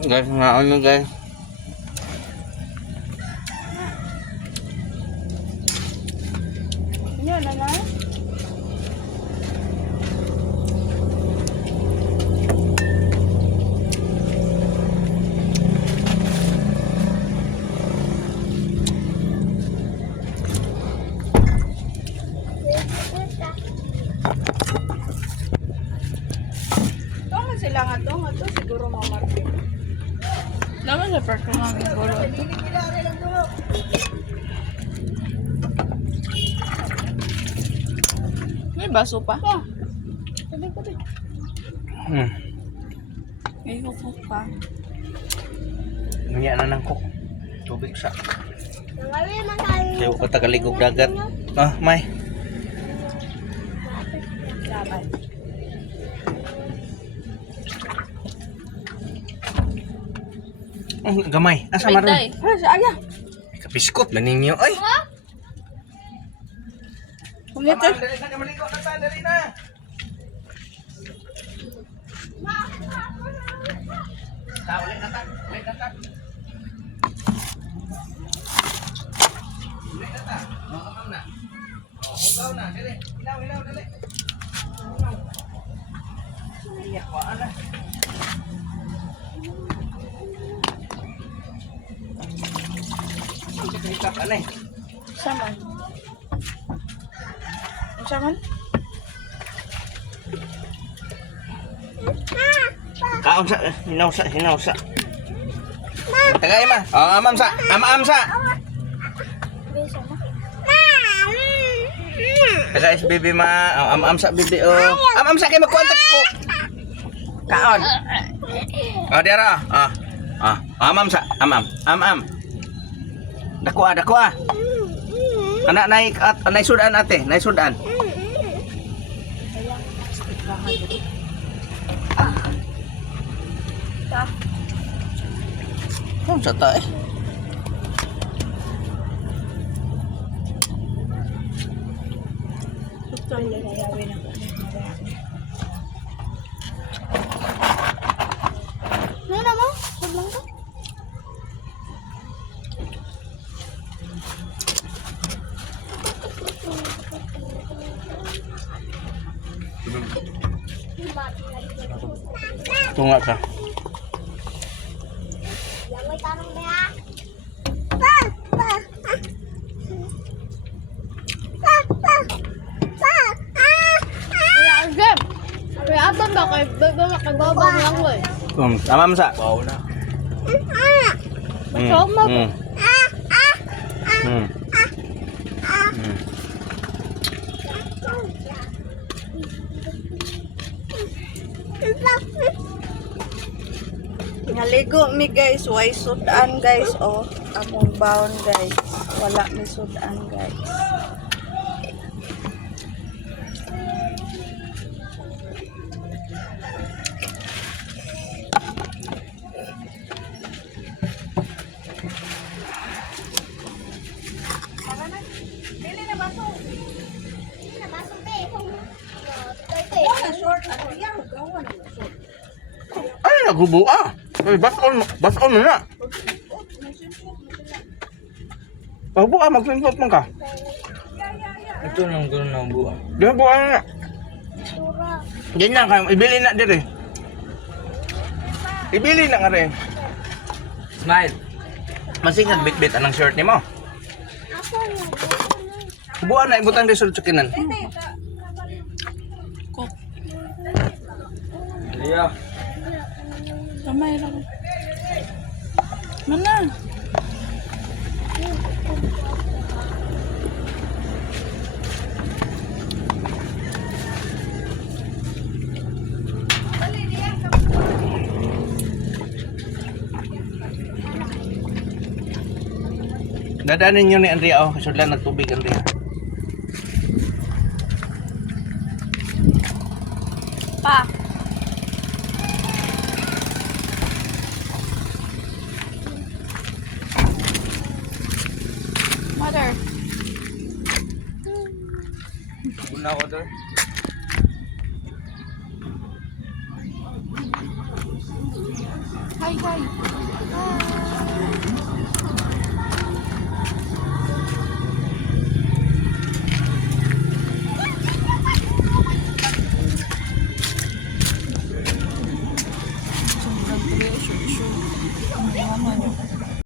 Guys, nga ano guys. Yan naman. Tama sila nga to siguro mamartin. Naman sa personal siguro. May baso pa? May kukuk pa. Nangyay na ng cook. Tubig sa. Kaya ko tagaligog dagat. Ah, may. Laban. Gamay. Asa maron? Ay, sa aya. Kapiskot na ninyo. Ay! Ulit eh. Dali na kamaligo na ta, dali na. Ulit na ta. Ulit na ta. Ulit na ta. Makakam na. Hugaw na. Dali. Ilaw, dali. Iyak ko, ala. Hikap, ala eh. Saman. Saman? Kaon sa, hinausa. Tagay ma. Oh, amam sa. Tagay si bibi ma. Oh, amam sa bibi oh. Amam sa kay magkontak ko. Kaon. Oh, dira. Amam sa. Amam. Dako ah. Anak naik sudan ate, naik sudan. Kamu sa ta eh. Ano mo? Sablang ka? Tunga ka. Kaya agam. Kaya aton ba kay makagabang lang ko eh. Amam sa. Wow na. Masama ba? Naligo mi guys, way sudan guys oh. Among baon guys. Wala mi sudan guys. Ay, nagubo ah. Ay, bason mo na. Pagbuka, magsintot man ka. Ito lang gano'n ang buwan. Diyan buka na. Diyan na kayo, ibili na dire. Ibili na nga rin. Smile. Masingag bit-bit anang shirt ni mo. Buwan na, ibutang result sa kinan. Liya. Kamay lang. Mana? Dadaanin nyo ni Andrea oh, kasudlan ng tubig Andrea. Pa. Mother. Una ko doon. Hi, hi. Shoot, shoot. Ang yaman yun.